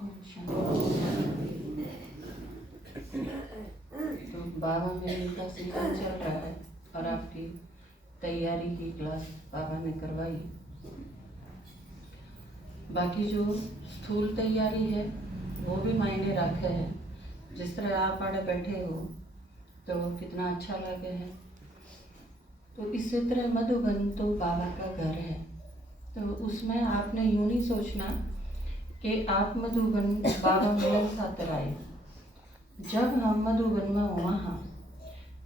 तो बाबा में का सीजन चल रहा है और आपकी तैयारी की क्लास बाबा ने करवाई। बाकी जो स्थूल तैयारी है वो भी मायने रखे है। जिस तरह आप आड़े बैठे हो तो कितना अच्छा लगे है। तो इसी तरह मधुबन तो बाबा का घर है, तो उसमें आपने यूँ नहीं सोचना कि आप मधुबन बाबा मिलन खातर आए। जब हम मधुबन में हुआ हाँ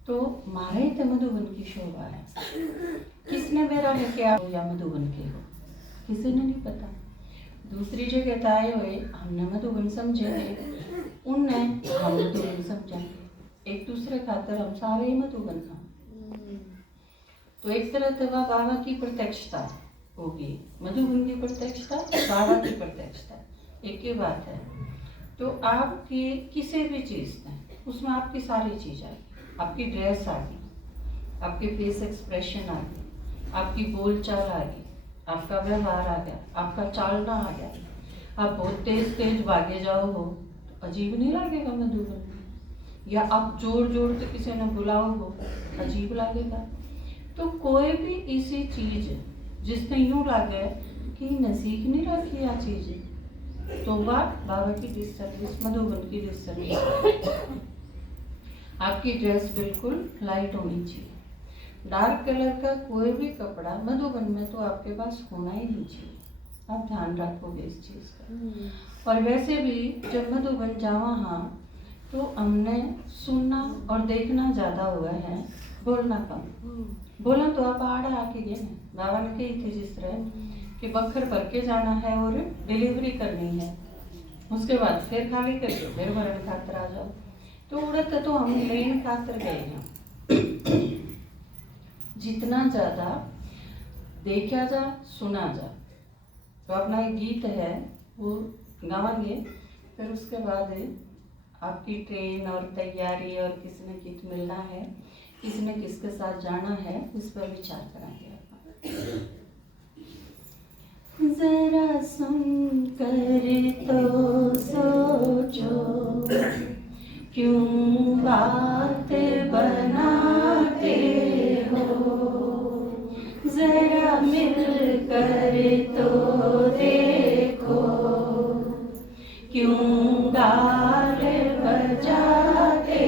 तो मारे तो मधुबन की शोभा है। किसने मेरा है कि आप या मधुबन के हो, किसी ने नहीं पता। दूसरी जगह आए हुए हमने मधुबन समझेंगे, उनने हम मधुबन समझेंगे। एक दूसरे खातर हम सारे ही मधुबन हैं। तो एक तरह से वह बाबा की प्रत्यक्षता होगी, मधुबन की प्रत्यक्षता, बाबा की प्रत्यक्षता एक ही बात है। तो आपकी किसी भी चीज़ में उसमें आपकी सारी चीज़ आ गई, आपकी ड्रेस आ गई, आपके फेस एक्सप्रेशन आ गई, आपकी बोलचाल आ गई, आपका व्यवहार आ गया, आपका चालना आ गया। आप बहुत तेज तेज भागे जाओ हो तो अजीब नहीं लगेगा मधुबन में, या आप जोर जोर से किसी ने बुलाओ हो अजीब लगेगा। तो कोई भी ऐसी चीज जिसने यूँ लगे कि न सीख नहीं रखी आ चीज़, तो वह बाबा की डिसर्विस, मधुबन की डिसर्विस। आपकी ड्रेस बिल्कुल लाइट होनी चाहिए। डार्क कलर का कोई भी कपड़ा मधुबन में तो आपके पास होना ही नहीं चाहिए। आप ध्यान रखोगे इस चीज़ का। और वैसे भी जब मधुबन जावा हाँ तो हमने सुनना और देखना ज़्यादा हुआ है, बोलना कम। बोला तो आप आड़ा आके गए हैं, बाबा ने कही थी जिस तरह कि बखर भर के जाना है और डिलीवरी करनी है, उसके बाद फिर खाली करके फिर भरण खातर आ जाओ। तो उड़ते तो हम लेन खातर गए हैं। जितना ज़्यादा देखा जा सुना जा। तो अपना एक गीत है वो गावांगे, फिर उसके बाद आपकी ट्रेन और तैयारी और किसी ने गीत मिलना है, किसी ने किसके साथ जाना है, उस पर विचार करेंगे। जरा सुन कर तो सोचो क्यों बात बनाते हो, जरा मिल कर तो देखो क्यों गाल बजाते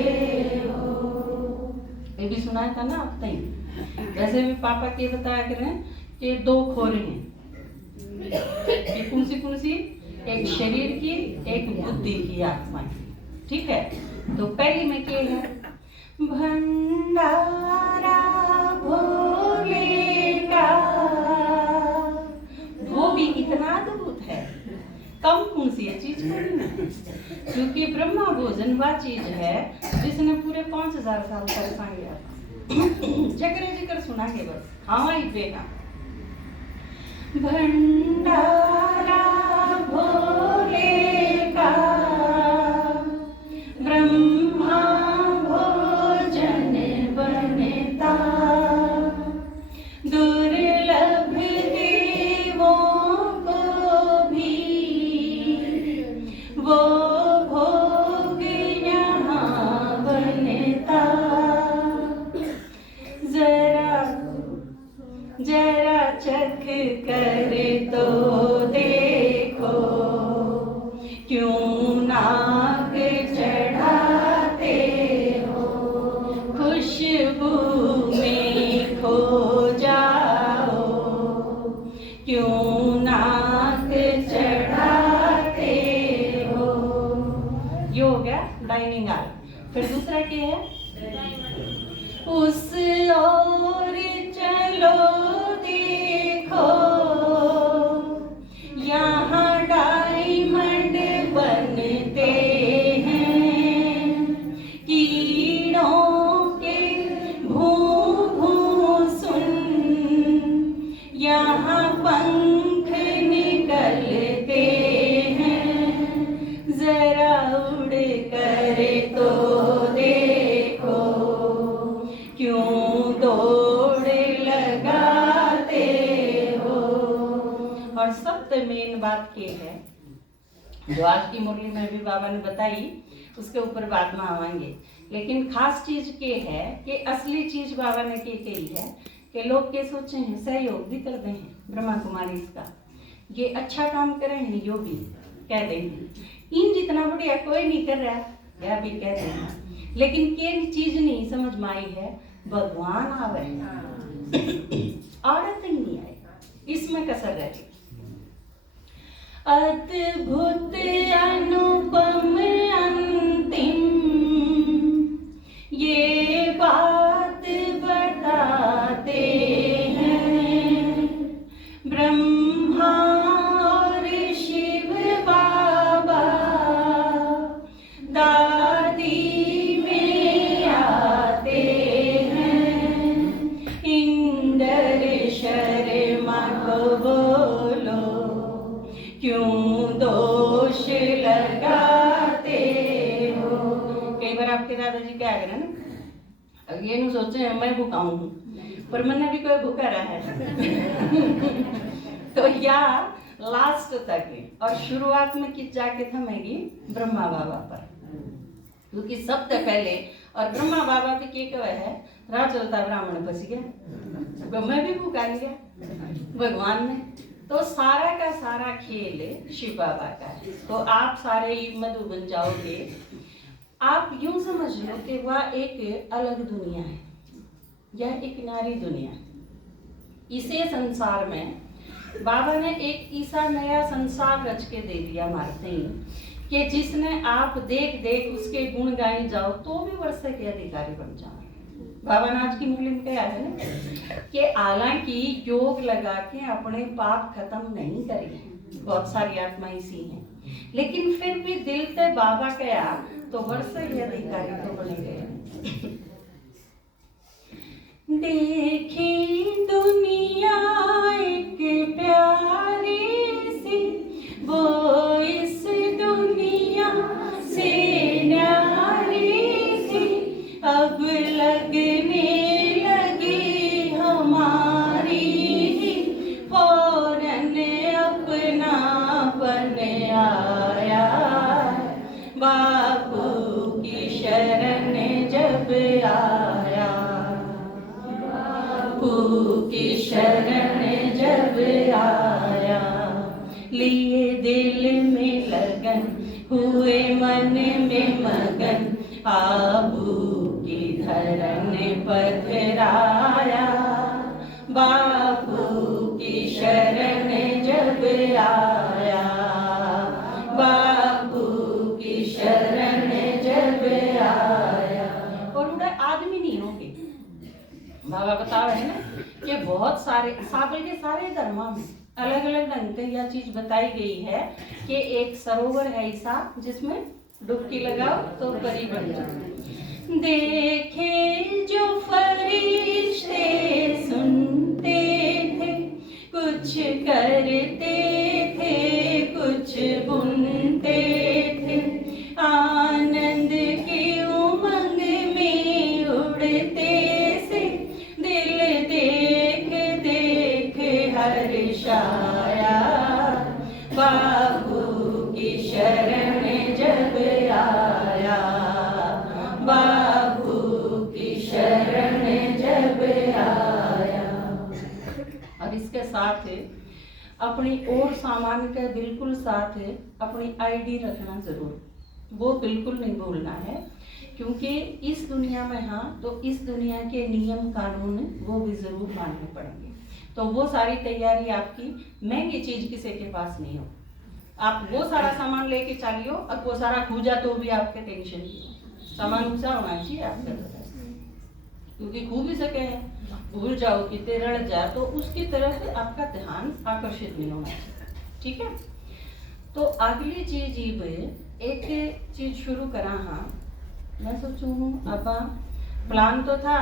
हो। ये भी सुना था ना आप तक। वैसे भी पापा के बताया करें कि दो खोरे हैं, कौन सी, एक शरीर की, एक बुद्धि की, आत्मा की। ठीक है, तो पहली में क्या है, भंडारा भोले का। वो भी इतना अद्भुत है, कम कौन सी है चीज कोई नहीं, क्योंकि ब्रह्मा भोजन वह चीज है जिसने पूरे 5000 साल तक सांगा था। जिक्र सुना के बस हाँ ही बेटा। भंडारा भोले का ब्रह्मा भोजन बनता, दुर्लभ देवों को भी वो भोग यहाँ बनता। जरा चख कर तो देखो क्यों नाक चढ़ाते हो, खुशबू में खो जाओ क्यों नाक चढ़ाते हो। ये हो गया डाइनिंग हॉल। फिर दूसरा क्या है, उस ओर चलो देखो यहाँ डायमंड बनते हैं, कीड़ों के भूं भूं सुन यहाँ पंख निकलते हैं, जरा उड़ कर तो देखो क्यों दौड़ लगा जो आज की मुरली में भी बाबा ने बताई उसके ऊपर बाद में आवाएंगे। लेकिन खास चीज के है कि असली चीज बाबा ने की कही है कि लोग के सोचे हैं, सहयोग भी कर रहे हैं ब्रह्मा कुमारी इसका, ये अच्छा काम कर रहे हैं, यो भी कह देंगे इन जितना बढ़िया कोई नहीं कर रहा, यह भी कह देंगे। लेकिन के चीज नहीं समझ में आई है, भगवान आवे औरत नहीं आए, इसमें कसर रह। अद्भुत अनुपम अंतिम ये बात बताते हैं ब्रह्मा और शिव बाबा दादी में आते हैं। इंद्र शर्मा को बोलो क्यों दोष लगाते हो। कई बार आपके दादाजी क्या करें ना, अब ये नहीं सोचे मैं भूखाऊं हूँ पर मैंने भी कोई भूखा रहा है तो या लास्ट तक और शुरुआत में किस जाके थमेगी ब्रह्मा बाबा पर, क्योंकि सबसे पहले और ब्रह्मा बाबा भी के कहे है राजलता ब्राह्मण फंस गया तो मैं भी भूखा गया भगवान ने। तो सारा का सारा खेल शिव बाबा का है। तो आप सारे मधु बन जाओगे। आप यूं समझ लो कि वह एक अलग दुनिया है, यह एक नारी दुनिया। इसे संसार में बाबा ने एक ऐसा नया संसार रच के दे दिया मारते ही कि जिसने आप देख देख उसके गुण गाए जाओ तो भी वर्षे के अधिकारी बन जाओ। बाबा ने आज की मुरली में क्या है ना कि हालांकि योग लगा के अपने पाप खत्म नहीं करे, बहुत सारी आत्मा इसी हैं, लेकिन फिर भी दिल से बाबा कया तो वर्षे के अधिकारी तो बने गए। देखी दुनिया एक प्यारी सी, वो इस दुनिया से न्यारी सी, अब लगने लगी हमारी फौरन अपनापन आया। बापू की शरण जब आया, बापू की शरण जब आया, लिए दिल में लगन हुए मन में मगन, आबू की धरन पधराया। बापू की शरण जब आया, बापू की शरण जब आया। और उधर आदमी नहीं होंगे, बाबा बता रहे हैं ना कि बहुत सारे साबल के सारे धर्मों में अलग अलग ढंग से यह चीज बताई गई है कि एक सरोवर है ऐसा जिसमें डुबकी लगाओ तो परी बन जाओ। देखे जो फरिश्ते सुनते थे, कुछ करते थे, कुछ बुनते थे, आनंद की उमंग में उड़ते से, दिल देख देख हर्षाया। बाबू की शरण जब आया, बाबू की शरण जब आया। और इसके साथ अपनी और सामान के बिल्कुल साथ अपनी आईडी रखना जरूर, वो बिल्कुल नहीं भूलना है, क्योंकि इस दुनिया में हाँ तो इस दुनिया के नियम कानून वो भी जरूर मानने पड़ेंगे। तो वो सारी तैयारी आपकी महंगी चीज किसी के पास नहीं हो, आप वो सारा सामान लेके चलियो, अब वो सारा खूजा तो भी आपके टेंशन नहीं, सामान ऊंचा होना चाहिए आपके, क्योंकि खू भी सके है, भूल जाओ कि रड़ जाए तो उसकी तरफ आपका ध्यान आकर्षित नहीं होना चाहिए। ठीक है, तो अगली चीज एक चीज शुरू करा। हाँ मैं सोचू अब प्लान तो था